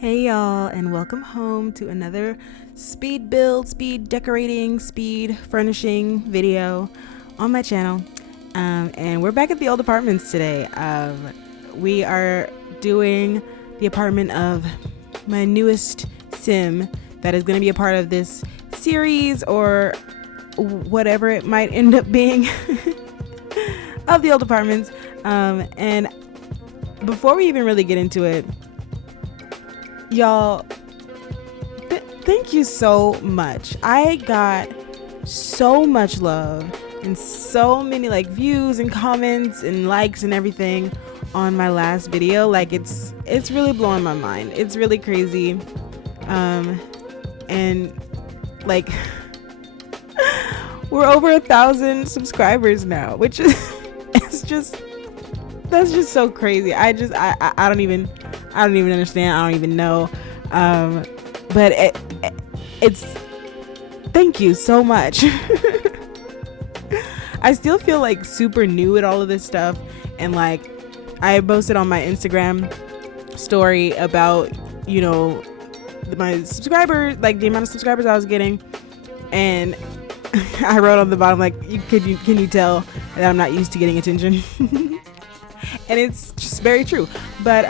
Hey y'all, and welcome home to another speed build, speed decorating, speed furnishing video on my channel. And we're back at the old apartments today. We are doing the apartment of my newest sim that is going to be a part of this series or whatever it might end up being of the old apartments. And before we even really get into it, y'all, thank you so much. I got so much love and so many views and comments and likes and everything on my last video. It's really blowing my mind. It's really crazy. And we're over 1,000 subscribers now, which is that's just so crazy. I don't even understand. I don't even know. But it's thank you so much. I still feel super new at all of this stuff, and I posted on my Instagram story about my subscribers, the amount of subscribers I was getting, and I wrote on the bottom can you tell that I'm not used to getting attention? And it's just very true. But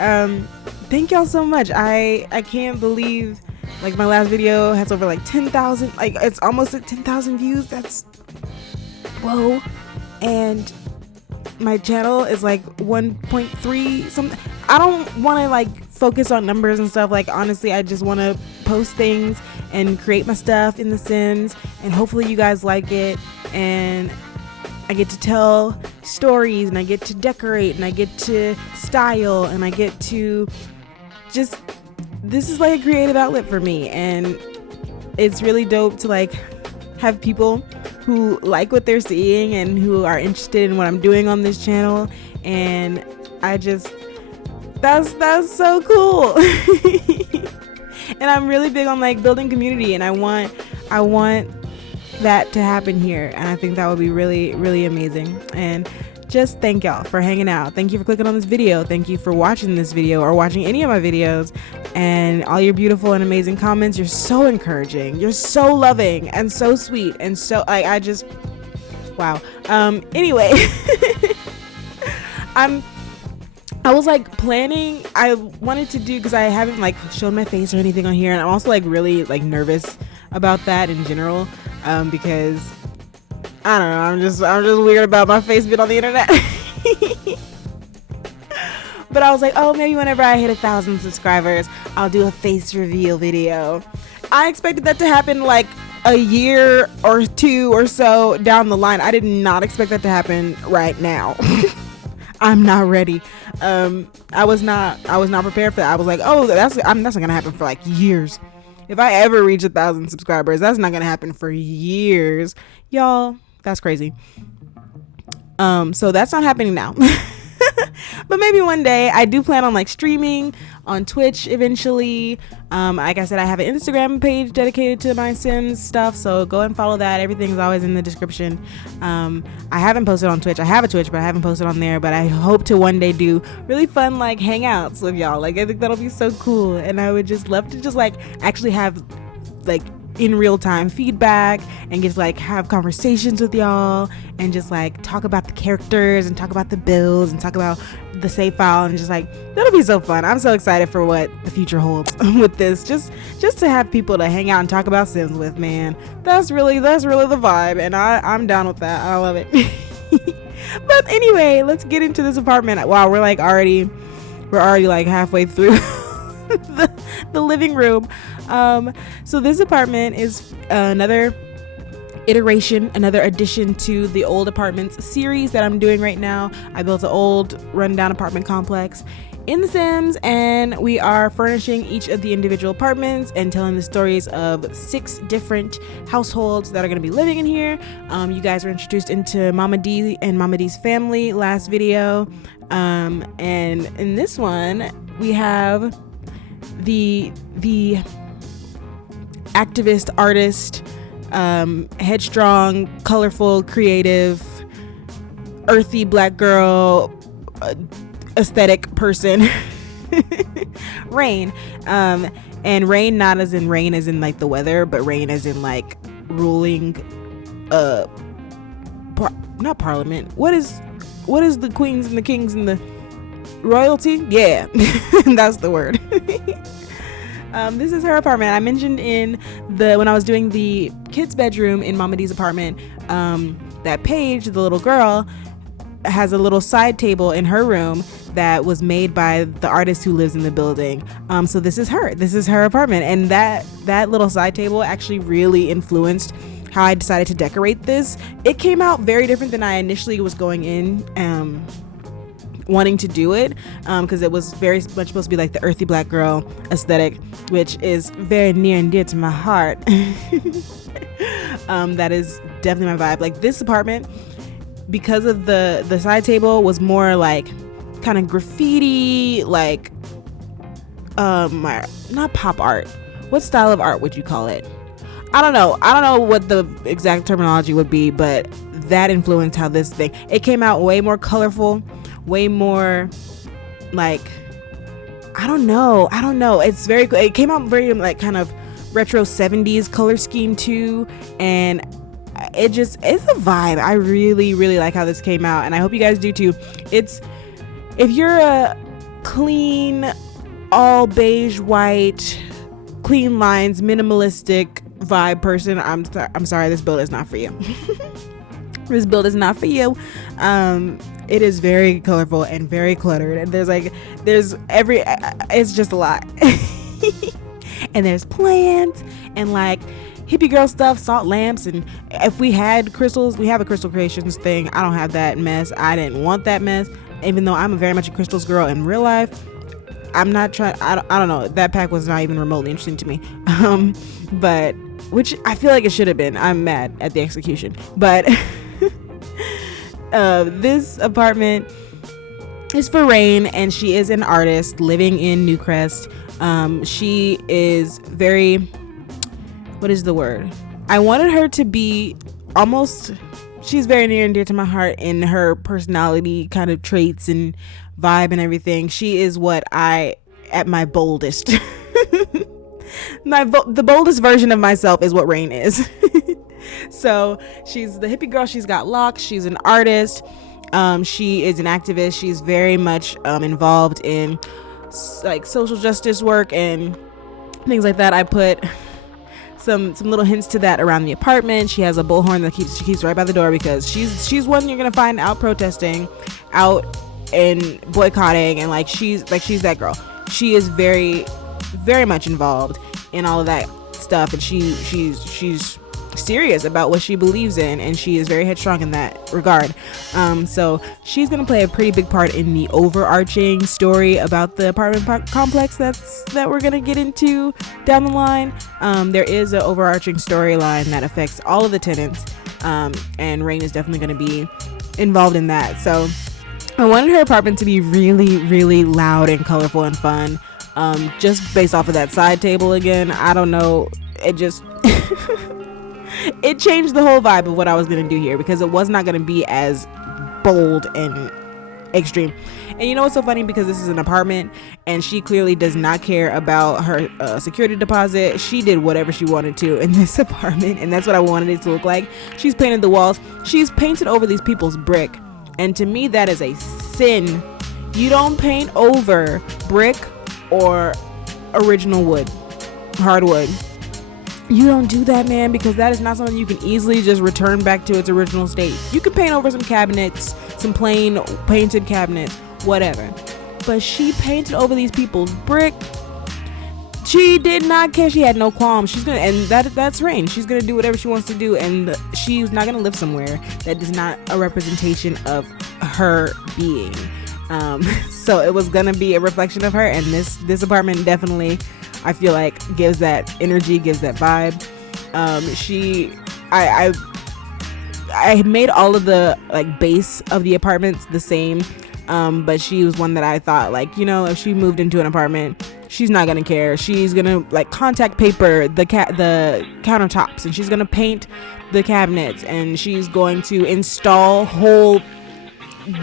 thank y'all so much. I can't believe my last video has over 10,000, it's almost at 10,000 views. That's whoa. And my channel is 1.3 something. I don't want to focus on numbers and stuff. Honestly, I just want to post things and create my stuff in The Sims, and hopefully you guys like it, and I get to tell stories, and I get to decorate, and I get to style, and I get to just, this is a creative outlet for me, and it's really dope to have people who like what they're seeing and who are interested in what I'm doing on this channel. And I just, that's so cool. And I'm really big on building community, and I want that to happen here, and I think that would be really, really amazing. And just thank y'all for hanging out. Thank you for clicking on this video. Thank you for watching this video or watching any of my videos, and all your beautiful and amazing comments. You're so encouraging, you're so loving and so sweet, and so I just wow. Anyway, I was planning, I wanted to do, because I haven't shown my face or anything on here, and I'm also really nervous about that in general, because I don't know, I'm just weird about my face being on the internet. But I was oh, maybe whenever I hit 1,000 subscribers, I'll do a face reveal video. I expected that to happen a year or two or so down the line. I did not expect that to happen right now. I'm not ready. I was not prepared for that. I was oh, that's not gonna happen for years. If I ever reach 1,000 subscribers, that's not gonna happen for years, y'all. That's crazy. So that's not happening now. But maybe one day. I do plan on streaming on Twitch eventually. Like I said, I have an Instagram page dedicated to my Sims stuff, so go and follow that. Everything's always in the description. I haven't posted on Twitch. I have a Twitch, but I haven't posted on there. But I hope to one day do really fun hangouts with y'all. I think that'll be so cool, and I would just love to just actually have in real time feedback, and just have conversations with y'all, and just talk about the characters, and talk about the builds, and talk about the save file, and just that'll be so fun. I'm so excited for what the future holds with this. Just to have people to hang out and talk about Sims with, man. That's really the vibe, and I'm down with that. I love it. But anyway, let's get into this apartment. Wow, we're already halfway through the living room. So this apartment is another iteration, another addition to the old apartments series that I'm doing right now. I built an old rundown apartment complex in The Sims, and we are furnishing each of the individual apartments and telling the stories of 6 different households that are going to be living in here. You guys were introduced into Mama D and Mama D's family last video, and in this one we have the activist, artist, headstrong, colorful, creative, earthy black girl, aesthetic person Rain. And rain, not as in rain as in like the weather, but rain as in like ruling, not parliament. What is the queens and the kings and the royalty? Yeah, that's the word. This is her apartment. I mentioned when I was doing the kids' bedroom in Mama D's apartment, that Paige, the little girl, has a little side table in her room that was made by the artist who lives in the building. So this is her apartment, and that little side table actually really influenced how I decided to decorate this. It came out very different than I initially was going in wanting to do it, because it was very much supposed to be like the earthy black girl aesthetic, which is very near and dear to my heart. That is definitely my vibe. Like this apartment, because of the side table, was more like kind of graffiti, like not pop art. What style of art would you call it? I don't know what the exact terminology would be, but that influenced how this thing, it came out way more colorful, way more like, I don't know. It came out very like kind of retro 70s color scheme too, and it's a vibe. I really, really like how this came out, and I hope you guys do too. If you're a clean, all beige, white, clean lines, minimalistic vibe person, I'm sorry, this build is not for you. This build is not for you. It is very colorful and very cluttered, and it's just a lot. And there's plants and like hippie girl stuff, salt lamps, and if we had crystals, we have a crystal creations thing. I don't have that mess. I didn't want that mess, even though I'm very much a crystals girl in real life. I'm not trying, I don't know, that pack was not even remotely interesting to me. But which I feel like it should have been. I'm mad at the execution, but this apartment is for Rain, and she is an artist living in Newcrest. She is very, what is the word? I wanted her to be she's very near and dear to my heart in her personality kind of traits and vibe and everything. She is what at my boldest. The boldest version of myself is what Rain is. So she's the hippie girl. She's got locks. She's an artist. She is an activist. She's very much involved in like social justice work and things like that. I put some little hints to that around the apartment. She has a bullhorn that she keeps right by the door, because she's one you're gonna find out protesting, out and boycotting, and like she's that girl. She is very, very much involved in all of that stuff, and she's serious about what she believes in, and she is very headstrong in that regard. So she's gonna play a pretty big part in the overarching story about the apartment complex that we're gonna get into down the line. There is an overarching storyline that affects all of the tenants, and Rain is definitely gonna be involved in that. So I wanted her apartment to be really, really loud and colorful and fun. Just based off of that side table again. I don't know. It just it changed the whole vibe of what I was going to do here, because it was not going to be as bold and extreme. And you know what's so funny? Because this is an apartment and she clearly does not care about her security deposit. She did whatever she wanted to in this apartment, and that's what I wanted it to look like. She's painted the walls. She's painted over these people's brick. And to me, that is a sin. You don't paint over brick or original wood, hardwood. You don't do that, man, because that is not something you can easily just return back to its original state. You can paint over some cabinets, some plain painted cabinets, whatever. But she painted over these people's brick. She did not care. She had no qualms. She's gonna, and that's Rain. She's gonna do whatever she wants to do, and she's not gonna live somewhere that is not a representation of her being. So it was gonna be a reflection of her, and this apartment definitely, I feel like, gives that energy, gives that vibe. I made all of the like base of the apartments the same, but she was one that I thought, like, you know, if she moved into an apartment, she's not gonna care. She's gonna like contact paper the countertops, and she's gonna paint the cabinets, and she's going to install whole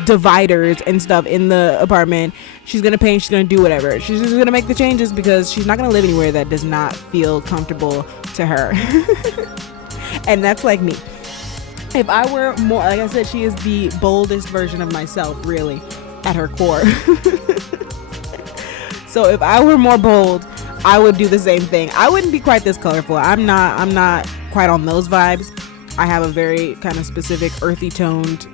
dividers and stuff in the apartment. She's gonna paint, she's gonna do whatever. She's just gonna make the changes because she's not gonna live anywhere that does not feel comfortable to her. And that's like me. If I were more, like I said, she is the boldest version of myself, really, at her core. So if I were more bold, I would do the same thing. I wouldn't be quite this colorful. I'm not quite on those vibes. I have a very kind of specific earthy toned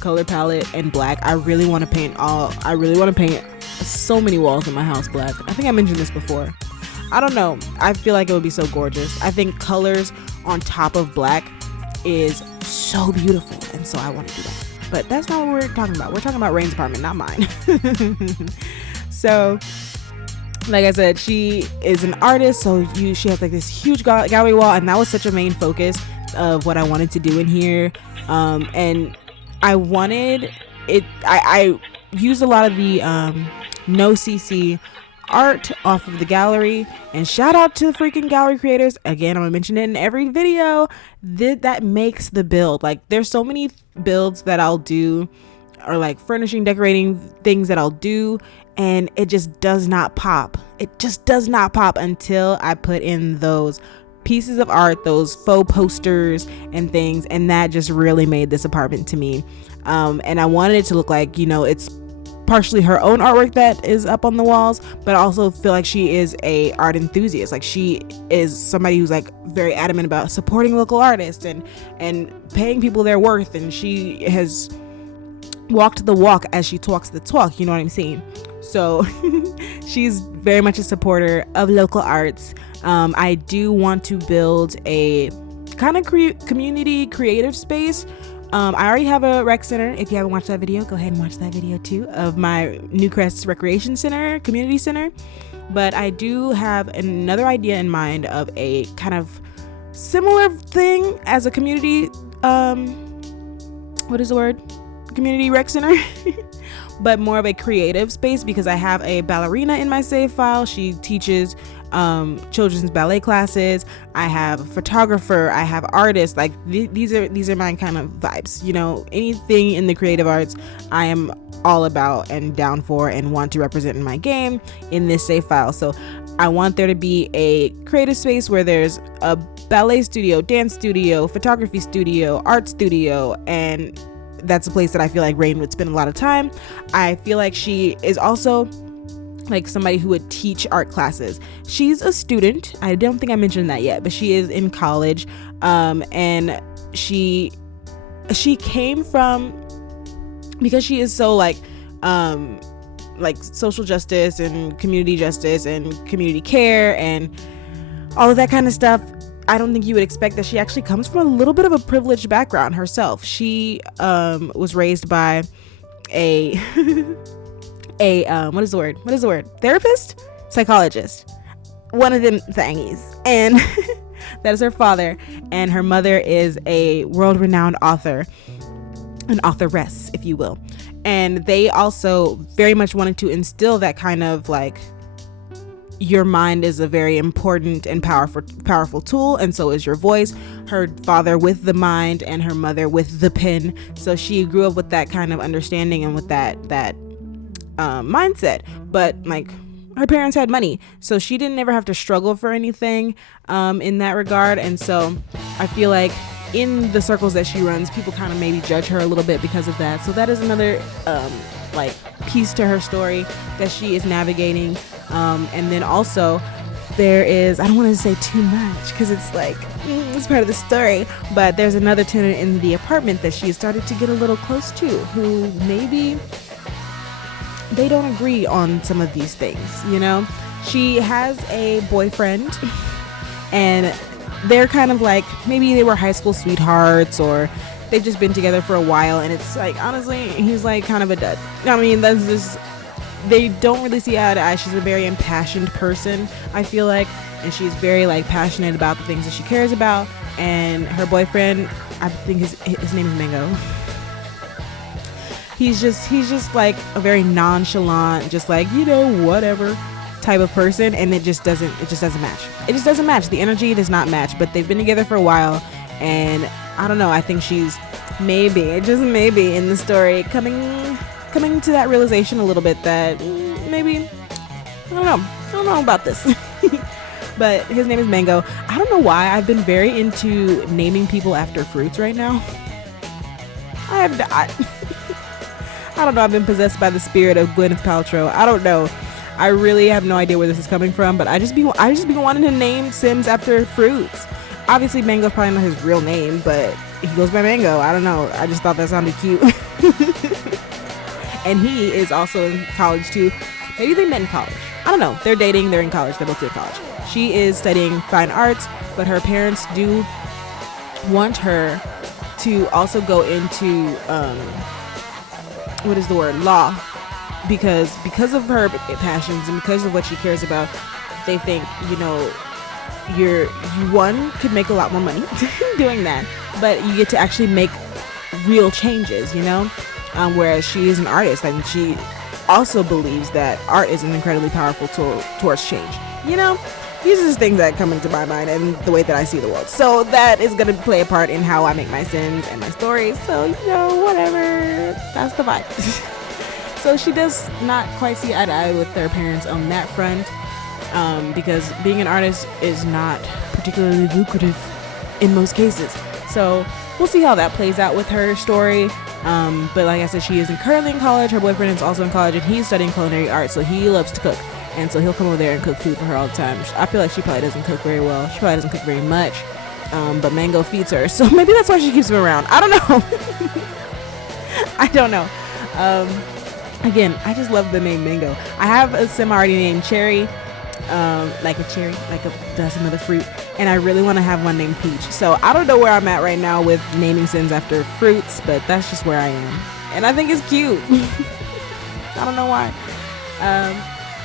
color palette and black. I really want to paint so many walls in my house black. I think I mentioned this before. I don't know. I feel like it would be so gorgeous. I think colors on top of black is so beautiful, and so I want to do that. But that's not what we're talking about. We're talking about Rain's apartment, not mine. So, like I said, she is an artist, so she has like this huge gallery wall, and that was such a main focus of what I wanted to do in here. And I wanted it, I used a lot of the no CC art off of the gallery, and shout out to the freaking gallery creators. Again, I'm gonna mention it in every video. That makes the build. Like, there's so many builds that I'll do, or like furnishing, decorating things that I'll do, and it just does not pop. It just does not pop until I put in those pieces of art, those faux posters and things, and that just really made this apartment to me. And I wanted it to look like, you know, it's partially her own artwork that is up on the walls, but I also feel like she is a art enthusiast. Like, she is somebody who's like very adamant about supporting local artists and paying people their worth, and she has walked the walk as she talks the talk, you know what I'm saying? So she's very much a supporter of local arts. I do want to build a kind of community creative space. I already have a rec center. If you haven't watched that video, go ahead and watch that video too, of my Newcrest Recreation Center, community center. But I do have another idea in mind of a kind of similar thing as a community, what is the word? Community rec center. But more of a creative space, because I have a ballerina in my save file. She teaches children's ballet classes. I have a photographer, I have artists. Like, these are my kind of vibes, you know. Anything in the creative arts I am all about and down for and want to represent in my game in this save file. So I want there to be a creative space where there's a ballet studio, dance studio, photography studio, art studio, and that's a place that I feel like Rain would spend a lot of time. I feel like she is also like somebody who would teach art classes. She's a student. I don't think I mentioned that yet, but she is in college. And she came from, because she is so like social justice and community care and all of that kind of stuff. I don't think you would expect that she actually comes from a little bit of a privileged background herself. She was raised by a what is the word? Therapist? Psychologist. One of them thingies. And that is her father. And her mother is a world-renowned author, an authoress, if you will. And they also very much wanted to instill that kind of like, your mind is a very important and powerful tool, and so is your voice. Her father with the mind and her mother with the pen. So she grew up with that kind of understanding and with that mindset. But like, her parents had money, so she didn't ever have to struggle for anything in that regard. And so I feel like in the circles that she runs, people kind of maybe judge her a little bit because of that. So that is another like piece to her story that she is navigating. And then also there is, I don't want to say too much because it's like, it's part of the story, but there's another tenant in the apartment that she has started to get a little close to, who maybe they don't agree on some of these things, you know? She has a boyfriend and they're kind of like, maybe they were high school sweethearts or they've just been together for a while, and it's like, honestly, he's like kind of a dud. I mean, that's just, they don't really see eye to eye. She's a very impassioned person, I feel like, and she's very like passionate about the things that she cares about. And her boyfriend, I think his name is Mango. He's just like a very nonchalant, just like, you know, whatever type of person, and it just doesn't match. It just doesn't match. The energy does not match. But they've been together for a while, and I don't know, I think she's maybe, just maybe, in the story, coming to that realization a little bit that maybe, I don't know about this. But his name is Mango. I don't know why I've been very into naming people after fruits right now. I don't know. I've been possessed by the spirit of Gwyneth Paltrow. I don't know. I really have no idea where this is coming from, but I just be wanting to name Sims after fruits. Obviously, Mango's probably not his real name, but he goes by Mango. I don't know. I just thought that sounded cute. And he is also in college too. Maybe they met in college. I don't know. They're dating. They're in college. They're both in college. She is studying fine arts, but her parents do want her to also go into law, because of her passions and because of what she cares about. They think, you could make a lot more money doing that, but you get to actually make real changes, whereas she is an artist and she also believes that art is an incredibly powerful tool towards change. These are just things that come into my mind and the way that I see the world. So that is going to play a part in how I make my Sims and my stories. So, whatever. That's the vibe. So she does not quite see eye to eye with their parents on that front, because being an artist is not particularly lucrative in most cases. So we'll see how that plays out with her story. But like I said, she is currently in college. Her boyfriend is also in college, and he's studying culinary arts, so he loves to cook. And so he'll come over there and cook food for her all the time. I feel like she probably doesn't cook very well. She probably doesn't cook very much. But Mango feeds her. So maybe that's why she keeps him around. I don't know. I don't know. Again, I just love the name Mango. I have a Sim already named Cherry. Like a cherry, like that's another fruit. And I really want to have one named Peach. So I don't know where I'm at right now with naming Sims after fruits, but that's just where I am. And I think it's cute. I don't know why.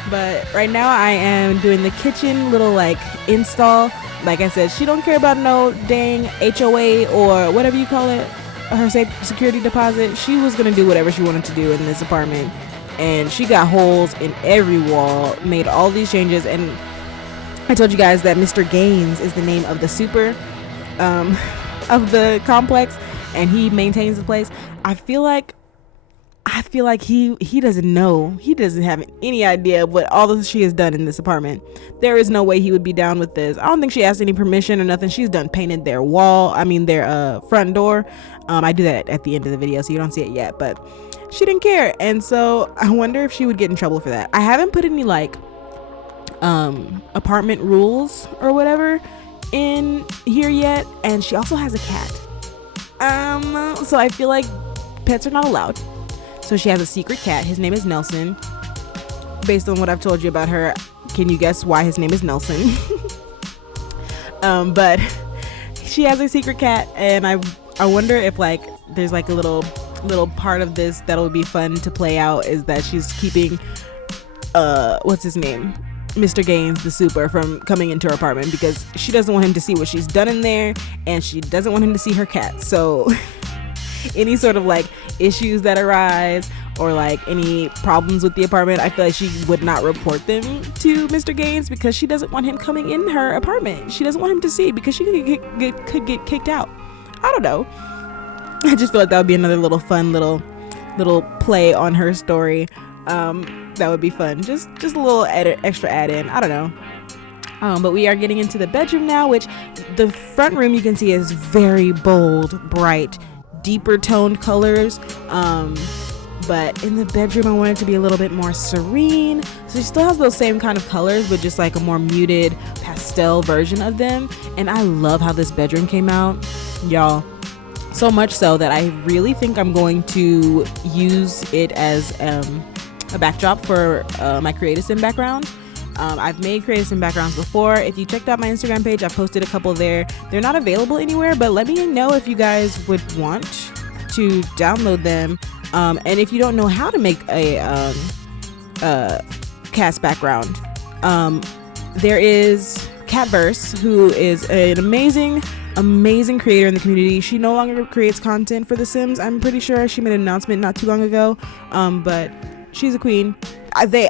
But right now I am doing the kitchen little install. Like I said, she don't care about no dang HOA or whatever you call it, her security deposit. She was gonna do whatever she wanted to do in this apartment, and she got holes in every wall, made all these changes. And I told you guys that Mr. Gaines is the name of the super of the complex, and he maintains the place. I feel like he doesn't know. He doesn't have any idea of what all she has done in this apartment. There is no way he would be down with this. I don't think she asked any permission or nothing. She's done painted their front door. I do that at the end of the video, so you don't see it yet, but she didn't care. And so I wonder if she would get in trouble for that. I haven't put any apartment rules or whatever in here yet. And she also has a cat. So I feel like pets are not allowed. So she has a secret cat. His name is Nelson. Based on what I've told you about her, can you guess why his name is Nelson? But she has a secret cat, and I wonder if there's a little part of this that would be fun to play out, is that she's keeping what's his name, Mr. Gaines the super, from coming into her apartment, because she doesn't want him to see what she's done in there, and she doesn't want him to see her cat. So any sort of issues that arise or any problems with the apartment, I feel like she would not report them to Mr. Gaines, because she doesn't want him coming in her apartment. She doesn't want him to see, because she could get kicked out. I don't know. I just feel like that would be another little fun little play on her story. That would be fun. Just a little extra add in. I don't know. But we are getting into the bedroom now, which the front room you can see is very bold, bright, deeper toned colors. But in the bedroom I want it to be a little bit more serene. So she still has those same kind of colors, but just a more muted pastel version of them. And I love how this bedroom came out, y'all. So much so that I really think I'm going to use it as a backdrop for my Creative Sim background. I've made Creative Sim backgrounds before. If you checked out my Instagram page, I've posted a couple there. They're not available anywhere, but let me know if you guys would want to download them. And if you don't know how to make a cast background, there is Catverse, who is an amazing creator in the community. She no longer creates content for The Sims. I'm pretty sure she made an announcement not too long ago. But she's a queen. I think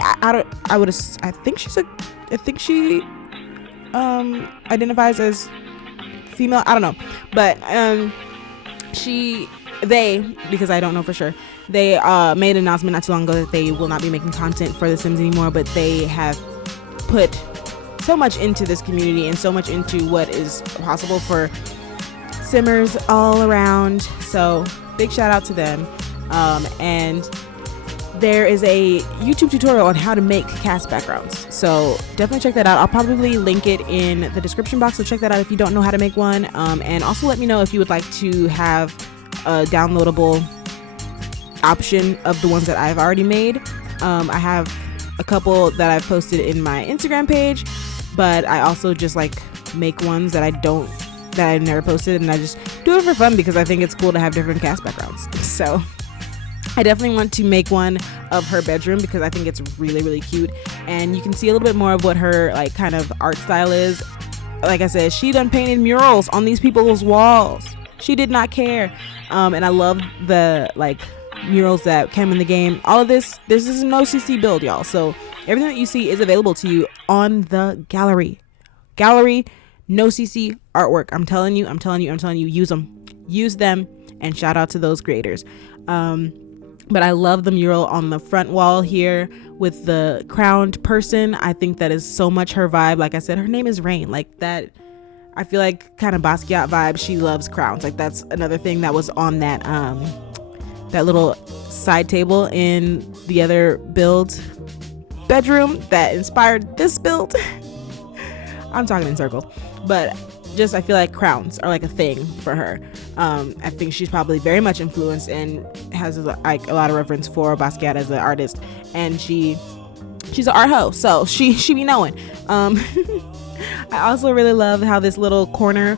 she identifies as female. I don't know, but she because I don't know for sure, they made an announcement not too long ago that they will not be making content for The Sims anymore, but they have put so much into this community and so much into what is possible for Simmers all around. So big shout out to them. And there is a YouTube tutorial on how to make cast backgrounds, so definitely check that out. I'll probably link it in the description box, so check that out if you don't know how to make one. And also let me know if you would like to have a downloadable option of the ones that I've already made. I have a couple that I've posted in my Instagram page, but I also just like make ones that I've never posted, and I just do it for fun because I think it's cool to have different cast backgrounds. So I definitely want to make one of her bedroom because I think it's really, really cute, and you can see a little bit more of what her like kind of art style is. Like I said, she done painted murals on these people's walls. She did not care. And I love the like murals that came in the game. All of this is an OCC build, y'all, so everything that you see is available to you on the gallery, no CC artwork. I'm telling you, use them, and shout out to those creators. But I love the mural on the front wall here with the crowned person. I think that is so much her vibe. Like I said, her name is Rain. Like that, I feel like kind of Basquiat vibe. She loves crowns. Like that's another thing that was on that that little side table in the other build bedroom that inspired this build. I'm talking in circles, but just I feel like crowns are like a thing for her. I think she's probably very much influenced and has like a lot of reference for Basquiat as an artist, and she's an art hoe, so she be knowing. I also really love how this little corner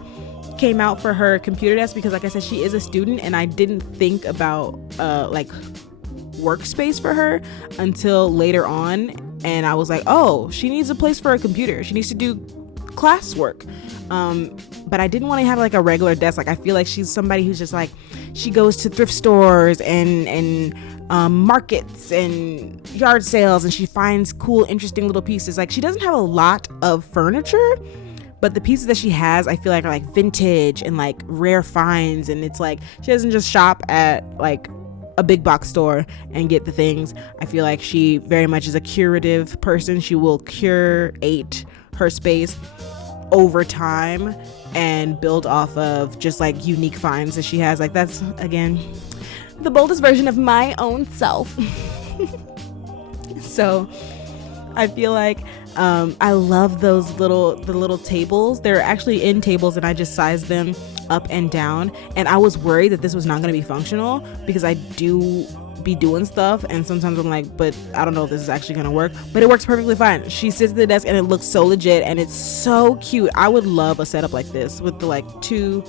came out for her computer desk, because like I said, she is a student, and I didn't think about like workspace for her until later on, and I was like, oh, she needs a place for a computer, she needs to do classwork. But I didn't want to have like a regular desk. Like I feel like she's somebody who's just like, she goes to thrift stores and markets and yard sales, and she finds cool, interesting little pieces. Like she doesn't have a lot of furniture, but the pieces that she has, I feel like are like vintage and like rare finds. And it's like, she doesn't just shop at like a big box store and get the things. I feel like she very much is a curative person. She will curate her space over time and build off of just like unique finds that she has. Like that's, again, the boldest version of my own self. So I feel like I love the little tables. They're actually end tables, and I just sized them up and down, and I was worried that this was not going to be functional because I do be doing stuff, and sometimes I'm like, but I don't know if this is actually gonna work, but it works perfectly fine. She sits at the desk and it looks so legit, and it's so cute. I would love a setup like this with the like 2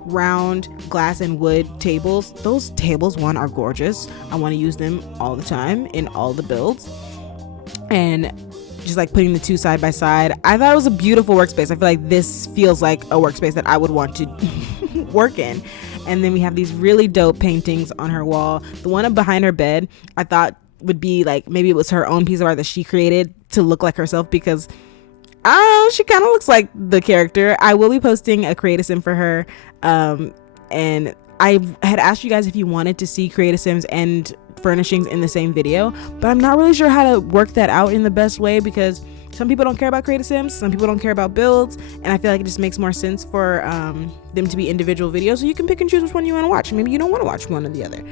round glass and wood tables. Those tables, one, are gorgeous. I want to use them all the time in all the builds, and just like putting the 2 side by side, I thought it was a beautiful workspace. I feel like this feels like a workspace that I would want to work in. And then we have these really dope paintings on her wall. The one up behind her bed, I thought would be like, maybe it was her own piece of art that she created to look like herself, because I don't know, she kind of looks like the character. I will be posting a 𝓗𝓸𝓶 for her. And I had asked you guys if you wanted to see 𝓗𝓸𝓶s and furnishings in the same video, but I'm not really sure how to work that out in the best way, because some people don't care about 𝓗𝓸𝓶s, some people don't care about builds, and I feel like it just makes more sense for them to be individual videos, so you can pick and choose which one you want to watch. Maybe you don't want to watch one or the other.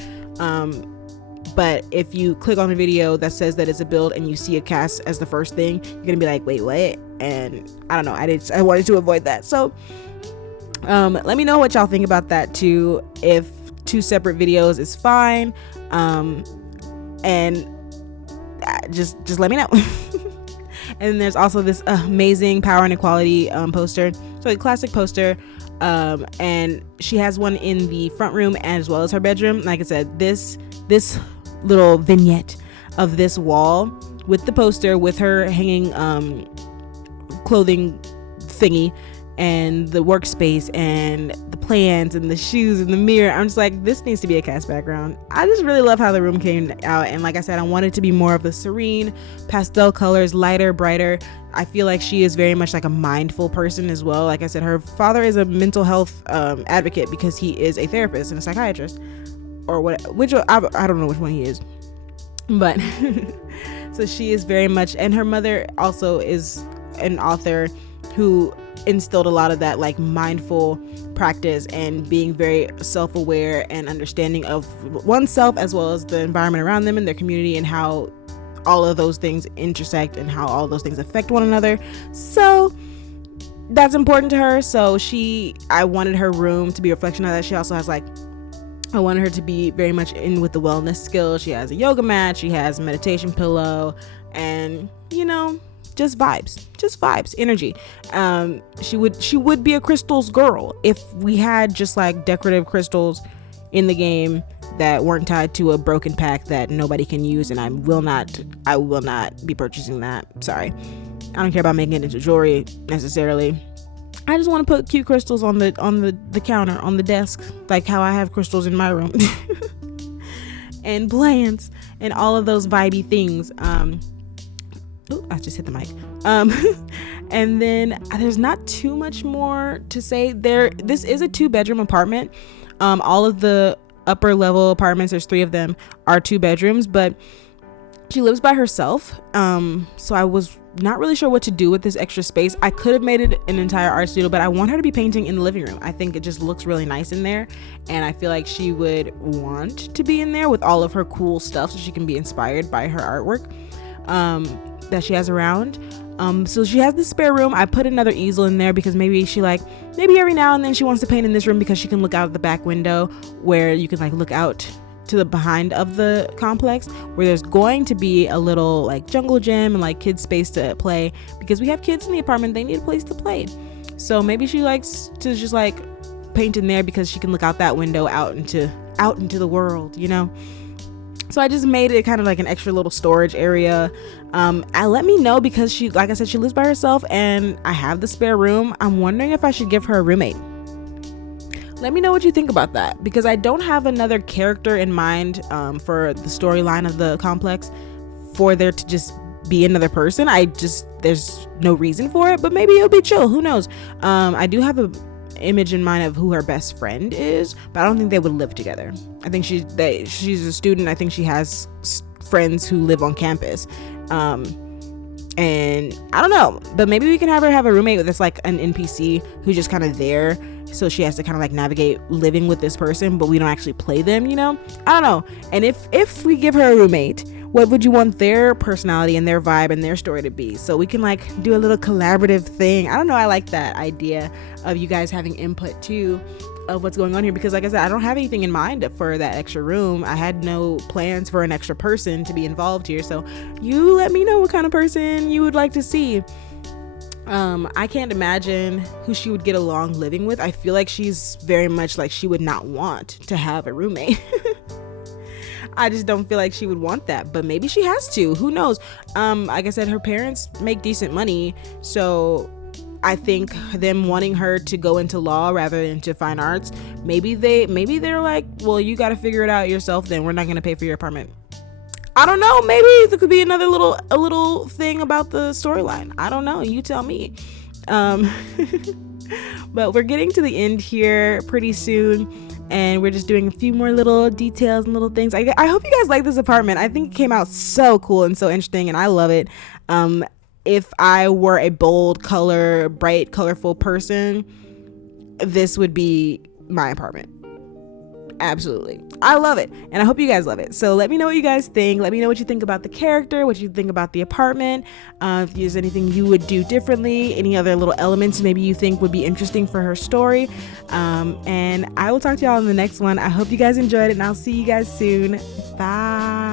But if you click on a video that says that it's a build and you see a cast as the first thing, you're gonna be like, wait, what? And I don't know, I wanted to avoid that. So let me know what y'all think about that too. If 2 separate videos is fine, and just let me know. And then there's also this amazing power and equality poster, so a classic poster, and she has one in the front room as well as her bedroom. Like I said, this little vignette of this wall with the poster with her hanging clothing thingy and the workspace and the plants and the shoes and the mirror. I'm just like, this needs to be a cast background. I just really love how the room came out, and like I said, I want it to be more of the serene pastel colors, lighter, brighter. I feel like she is very much like a mindful person as well. Like I said, her father is a mental health advocate because he is a therapist and a psychiatrist, or what, which I don't know which one he is, but so she is very much, and her mother also is an author who instilled a lot of that like mindful practice and being very self-aware and understanding of oneself as well as the environment around them and their community, and how all of those things intersect and how all of those things affect one another. So that's important to her. So I wanted her room to be a reflection of that. She also has like, I wanted her to be very much in with the wellness skills. She has a yoga mat, she has a meditation pillow, and just vibes, energy. She would be a crystals girl if we had just like decorative crystals in the game that weren't tied to a broken pack that nobody can use, and I will not be purchasing that. Sorry. I don't care about making it into jewelry necessarily. I just want to put cute crystals on the counter, on the desk, like how I have crystals in my room. And plants and all of those vibey things. I just hit the mic. And then there's not too much more to say there. This is a 2-bedroom apartment. All of the upper level apartments, there's 3 of them, are 2 bedrooms, but she lives by herself. So I was not really sure what to do with this extra space. I could have made it an entire art studio, but I want her to be painting in the living room. I think it just looks really nice in there, and I feel like she would want to be in there with all of her cool stuff so she can be inspired by her artwork that she has around. So she has the spare room. I put another easel in there because maybe every now and then she wants to paint in this room because she can look out the back window where you can like look out to the behind of the complex, where there's going to be a little like jungle gym and like kids space to play, because we have kids in the apartment, they need a place to play. So maybe she likes to just like paint in there because she can look out that window out into the world, So I just made it kind of like an extra little storage area. Let me know, because she, like I said, she lives by herself and I have the spare room. I'm wondering if I should give her a roommate. Let me know what you think about that, because I don't have another character in mind for the storyline of the complex for there to just be another person. There's no reason for it, but maybe it'll be chill. Who knows? I do have a image in mind of who her best friend is, but I don't think they would live together. I think she's a student. I think she has friends who live on campus. And I don't know, but maybe we can have her have a roommate that's like an NPC who's just kind of there, so she has to kind of like navigate living with this person, but we don't actually play them, I don't know. And if we give her a roommate, what would you want their personality and their vibe and their story to be? So we can like do a little collaborative thing. I don't know, I like that idea of you guys having input too of what's going on here, because like I said, I don't have anything in mind for that extra room. I had no plans for an extra person to be involved here, so you let me know what kind of person you would like to see. I can't imagine who she would get along living with. I feel like she's very much like she would not want to have a roommate. I just don't feel like she would want that, but maybe she has to. Who knows? Like I said, her parents make decent money, so I think them wanting her to go into law rather than to fine arts, maybe they're like, well, you got to figure it out yourself, then we're not going to pay for your apartment. I don't know, maybe there could be a little thing about the storyline. I don't know, you tell me. But we're getting to the end here pretty soon, and we're just doing a few more little details and little things. I hope you guys like this apartment. I think it came out so cool and so interesting, and I love it. If I were a bold color, bright, colorful person, this would be my apartment. Absolutely. I love it. And I hope you guys love it. So let me know what you guys think. Let me know what you think about the character, what you think about the apartment. If there's anything you would do differently, any other little elements maybe you think would be interesting for her story. And I will talk to y'all in the next one. I hope you guys enjoyed it, and I'll see you guys soon. Bye.